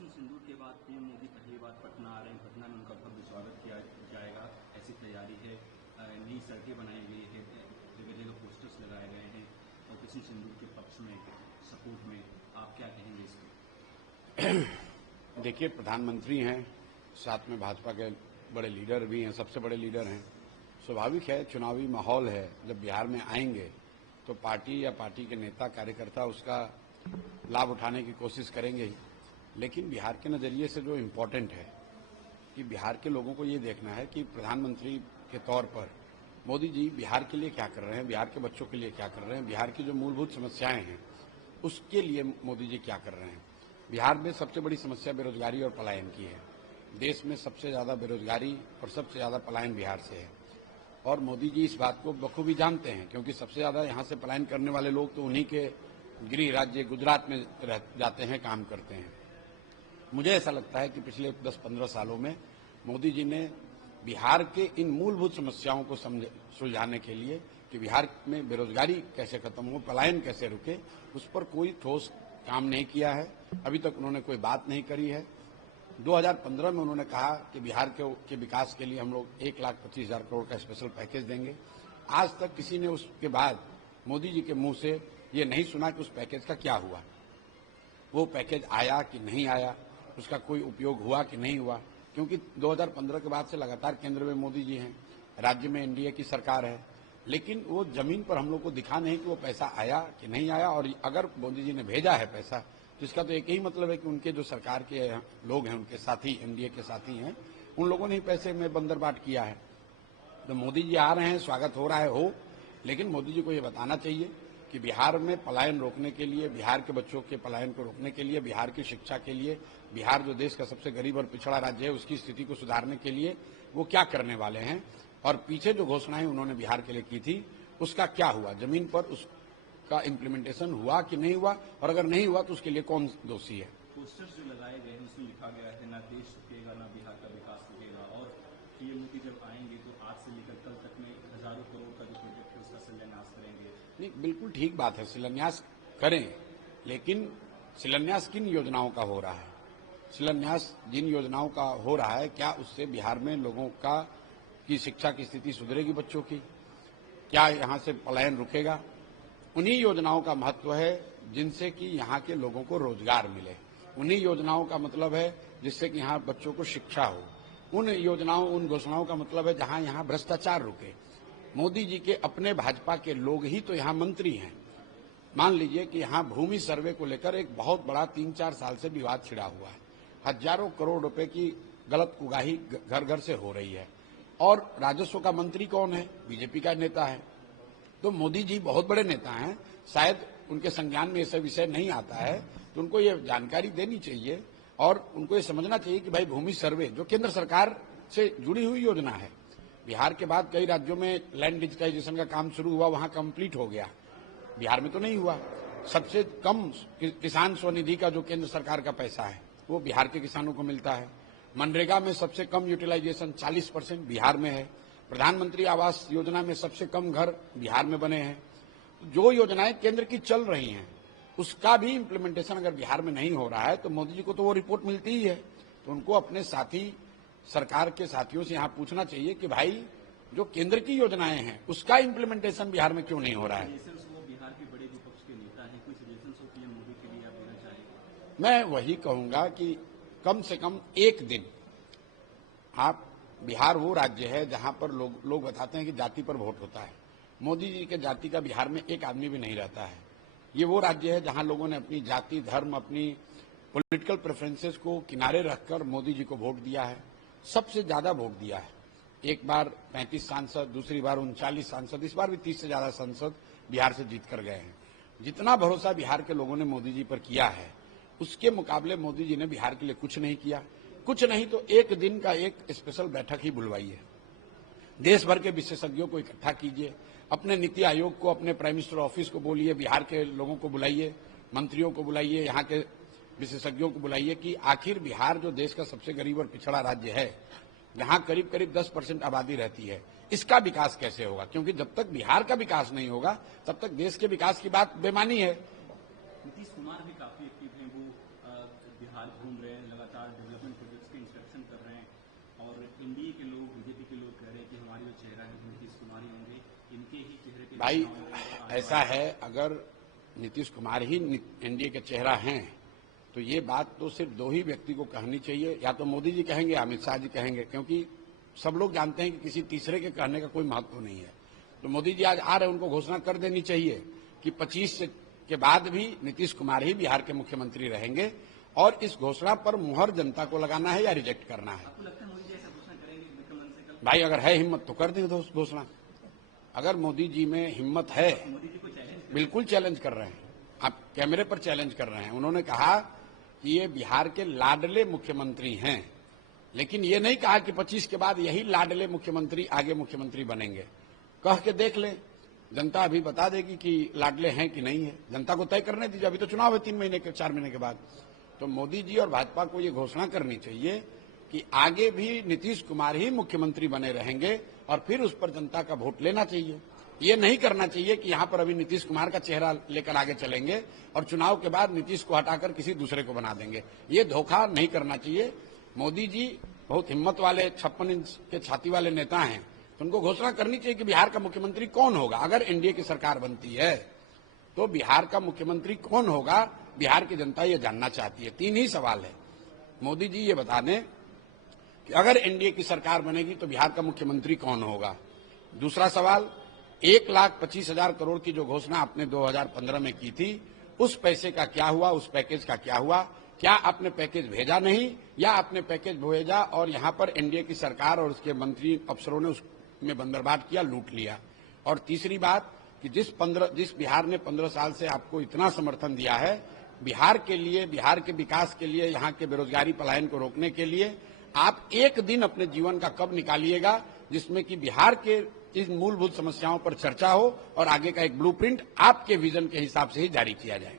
Operation सिंदूर के बाद PM Modi पहली बार पटना आ रहे हैं। पटना में उनका भव्य स्वागत किया जाएगा, ऐसी तैयारी है। नई सड़कें बनाई गई है, जगह जगह पोस्टर्स लगाए गए हैं ऑपरेशन सिंदूर के पक्ष में, सपोर्ट में। आप क्या कहेंगे इस पर? देखिए, प्रधानमंत्री हैं, साथ में भाजपा के बड़े लीडर भी हैं, सबसे बड़े लीडर हैं। स्वाभाविक है, चुनावी माहौल है, जब बिहार में आएंगे तो पार्टी या पार्टी के नेता कार्यकर्ता उसका लाभ उठाने की कोशिश करेंगे ही। लेकिन बिहार के नजरिए से जो इम्पोर्टेंट है कि बिहार के लोगों को ये देखना है कि प्रधानमंत्री के तौर पर मोदी जी बिहार के लिए क्या कर रहे हैं, बिहार के बच्चों के लिए क्या कर रहे हैं, बिहार की जो मूलभूत समस्याएं हैं उसके लिए मोदी जी क्या कर रहे हैं। बिहार में सबसे बड़ी समस्या बेरोजगारी और पलायन की है। देश में सबसे ज्यादा बेरोजगारी और सबसे ज्यादा पलायन बिहार से है, और मोदी जी इस बात को बखूबी जानते हैं, क्योंकि सबसे ज्यादा यहाँ से पलायन करने वाले लोग तो उन्हीं के गृह राज्य गुजरात में जाते हैं, काम करते हैं। मुझे ऐसा लगता है कि पिछले 10-15 सालों में मोदी जी ने बिहार के इन मूलभूत समस्याओं को सुलझाने के लिए कि बिहार में बेरोजगारी कैसे खत्म हो, पलायन कैसे रुके, उस पर कोई ठोस काम नहीं किया है। अभी तक उन्होंने कोई बात नहीं करी है। 2015 में उन्होंने कहा कि बिहार के विकास के लिए हम लोग 1,25,000 करोड़ का स्पेशल पैकेज देंगे। आज तक किसी ने उसके बाद मोदी जी के मुंह से ये नहीं सुना कि उस पैकेज का क्या हुआ, वो पैकेज आया कि नहीं आया, उसका कोई उपयोग हुआ कि नहीं हुआ। क्योंकि 2015 के बाद से लगातार केंद्र में मोदी जी हैं, राज्य में एनडीए की सरकार है, लेकिन वो जमीन पर हम लोग को दिखा नहीं कि वो पैसा आया कि नहीं आया। और अगर मोदी जी ने भेजा है पैसा तो इसका तो एक ही मतलब है कि उनके जो सरकार के लोग हैं, उनके साथी, एनडीए के साथी हैं, उन लोगों ने ही पैसे में बंदरबाट किया है। तो मोदी जी आ रहे हैं, स्वागत हो रहा है, हो, लेकिन मोदी जी को ये बताना चाहिए कि बिहार में पलायन रोकने के लिए, बिहार के बच्चों के पलायन को रोकने के लिए, बिहार की शिक्षा के लिए, बिहार जो देश का सबसे गरीब और पिछड़ा राज्य है उसकी स्थिति को सुधारने के लिए वो क्या करने वाले हैं, और पीछे जो घोषणाएं उन्होंने बिहार के लिए की थी उसका क्या हुआ, जमीन पर उसका इम्प्लीमेंटेशन हुआ कि नहीं हुआ, और अगर नहीं हुआ तो उसके लिए कौन दोषी है। पोस्टर्स जो लगाए गए हैं उसमें लिखा गया है, ना देश रुकेगा ना बिहार का विकास रुकेगा, और पीएम मोदी जब आएंगे तो आज से लेकर कल तक में हजारों करोड़ का जो प्रोजेक्ट है उसका शिलान्यास करेंगे। नहीं, बिल्कुल ठीक बात है, शिलान्यास करें, लेकिन शिलान्यास किन योजनाओं का हो रहा है? शिलान्यास जिन योजनाओं का हो रहा है, क्या उससे बिहार में लोगों की शिक्षा की स्थिति सुधरेगी, बच्चों की? क्या यहाँ से पलायन रुकेगा? उन्हीं योजनाओं का महत्व है जिनसे कि यहाँ के लोगों को रोजगार मिले। उन्हीं योजनाओं का मतलब है जिससे कि यहाँ बच्चों को शिक्षा हो। उन योजनाओं, उन घोषणाओं का मतलब है जहाँ यहाँ भ्रष्टाचार रुके। मोदी जी के अपने भाजपा के लोग ही तो यहाँ मंत्री हैं। मान लीजिए कि यहाँ भूमि सर्वे को लेकर एक बहुत बड़ा 3-4 साल से विवाद छिड़ा हुआ है। हजारों करोड़ रुपए की गलत उगाही घर घर से हो रही है, और राजस्व का मंत्री कौन है? बीजेपी का नेता है। तो मोदी जी बहुत बड़े नेता हैं, शायद उनके संज्ञान में ऐसा विषय नहीं आता है, तो उनको ये जानकारी देनी चाहिए और उनको ये समझना चाहिए कि भाई भूमि सर्वे जो केंद्र सरकार से जुड़ी हुई योजना है, बिहार के बाद कई राज्यों में लैंड डिजिटाइजेशन का काम शुरू हुआ, वहां कंप्लीट हो गया, बिहार में तो नहीं हुआ। सबसे कम किसान स्वनिधि का जो केंद्र सरकार का पैसा है वो बिहार के किसानों को मिलता है। मनरेगा में सबसे कम यूटिलाइजेशन 40% बिहार में है। प्रधानमंत्री आवास योजना में सबसे कम घर बिहार में बने हैं। जो योजनाएं केंद्र की चल रही हैं उसका भी इम्प्लीमेंटेशन अगर बिहार में नहीं हो रहा है तो मोदी जी को तो वो रिपोर्ट मिलती ही है। तो उनको अपने साथी, सरकार के साथियों से यहाँ पूछना चाहिए कि भाई जो केंद्र की योजनाएं हैं उसका इम्प्लीमेंटेशन बिहार में क्यों नहीं हो रहा है। बिहार के बड़े विपक्ष के नेता हैं, कोई सजेशन पीएम मोदी के लिए आप देना चाहेंगे? मैं वही कहूंगा कि कम से कम एक दिन आप, बिहार वो राज्य है जहां पर लोग बताते हैं कि जाति पर वोट होता है। मोदी जी के जाति का बिहार में एक आदमी भी नहीं रहता है। ये वो राज्य है जहां लोगों ने अपनी जाति, धर्म, अपनी पॉलिटिकल प्रेफरेंसेस को किनारे रखकर मोदी जी को वोट दिया है। सबसे ज्यादा वोट दिया है। एक बार 35 सांसद, दूसरी बार 39 सांसद, इस बार भी 30 से ज्यादा सांसद बिहार से जीत कर गए हैं। जितना भरोसा बिहार के लोगों ने मोदी जी पर किया है उसके मुकाबले मोदी जी ने बिहार के लिए कुछ नहीं किया। कुछ नहीं तो एक दिन का एक स्पेशल बैठक ही बुलवाइए, देश भर के विशेषज्ञों को इकट्ठा कीजिए, अपने नीति आयोग को, अपने प्राइम मिनिस्टर ऑफिस को बोलिए, बिहार के लोगों को बुलाइए, मंत्रियों को बुलाइए, यहाँ के विशेषज्ञों को बुलाइए कि आखिर बिहार जो देश का सबसे गरीब और पिछड़ा राज्य है, जहाँ करीब करीब 10% आबादी रहती है, इसका विकास कैसे होगा? क्योंकि जब तक बिहार का विकास नहीं होगा तब तक देश के विकास की बात बेमानी है। नीतीश कुमार भी काफी एक्टिव हैं, वो बिहार बाहर घूम रहे हैं, लगातार डेवलपमेंट प्रोजेक्ट्स के इंस्पेक्शन कर रहे हैं, और एनडीए के लोग, बीजेपी के लोग कह रहे हैं कि हमारी जो चेहरा है नीतीश कुमार ही होंगे, इनके ही चेहरे पे भाई ऐसा है, अगर नीतीश कुमार ही एनडीए के चेहरा हैं तो ये बात तो सिर्फ दो ही व्यक्ति को कहनी चाहिए, या तो मोदी जी कहेंगे या अमित शाह जी कहेंगे, क्योंकि सब लोग जानते हैं कि किसी तीसरे के कहने का कोई महत्व नहीं है। तो मोदी जी आज आ रहे हैं, उनको घोषणा कर देनी चाहिए कि 25 के बाद भी नीतीश कुमार ही बिहार के मुख्यमंत्री रहेंगे, और इस घोषणा पर मुहर जनता को लगाना है या रिजेक्ट करना है। आपको लगता है मोदी जी ऐसा घोषणा करेंगे विक्रम से कल? भाई अगर है हिम्मत तो कर दें घोषणा। अगर मोदी जी में हिम्मत है, मोदी जी को चैलेंज बिल्कुल चैलेंज कर रहे हैं, आप कैमरे पर चैलेंज कर रहे हैं। उन्होंने कहा कि ये बिहार के लाडले मुख्यमंत्री हैं, लेकिन ये नहीं कहा कि 25 के बाद यही लाडले मुख्यमंत्री आगे मुख्यमंत्री बनेंगे। कह के देख ले, जनता अभी बता देगी कि लाडले हैं कि नहीं है। जनता को तय करने दीजिए, अभी तो चुनाव है 3 महीने के 4 महीने के बाद। तो मोदी जी और भाजपा को ये घोषणा करनी चाहिए कि आगे भी नीतीश कुमार ही मुख्यमंत्री बने रहेंगे, और फिर उस पर जनता का वोट लेना चाहिए। ये नहीं करना चाहिए कि यहां पर अभी नीतीश कुमार का चेहरा लेकर आगे चलेंगे और चुनाव के बाद नीतीश को हटाकर किसी दूसरे को बना देंगे। ये धोखा नहीं करना चाहिए। मोदी जी बहुत हिम्मत वाले 56 इंच के छाती वाले नेता हैं, तो उनको घोषणा करनी चाहिए कि बिहार का मुख्यमंत्री कौन होगा। अगर एनडीए की सरकार बनती है तो बिहार का मुख्यमंत्री कौन होगा, बिहार की जनता ये जानना चाहती है। 3 ही सवाल है। मोदी जी ये बता दें कि अगर एनडीए की सरकार बनेगी तो बिहार का मुख्यमंत्री कौन होगा। दूसरा सवाल, 1,25,000 करोड़ की जो घोषणा आपने 2015 में की थी, उस पैसे का क्या हुआ, उस पैकेज का क्या हुआ? क्या आपने पैकेज भेजा नहीं, या आपने पैकेज भेजा और यहां पर एनडीए की सरकार और उसके मंत्री अफसरों ने उसमें बंदरबाट किया, लूट लिया? और तीसरी बात कि जिस बिहार ने 15 साल से आपको इतना समर्थन दिया है बिहार के लिए, बिहार के विकास के लिए, यहाँ के बेरोजगारी पलायन को रोकने के लिए, आप एक दिन अपने जीवन का कब निकालिएगा जिसमें कि बिहार के इन मूलभूत समस्याओं पर चर्चा हो और आगे का एक ब्लूप्रिंट आपके विजन के हिसाब से ही जारी किया जाए।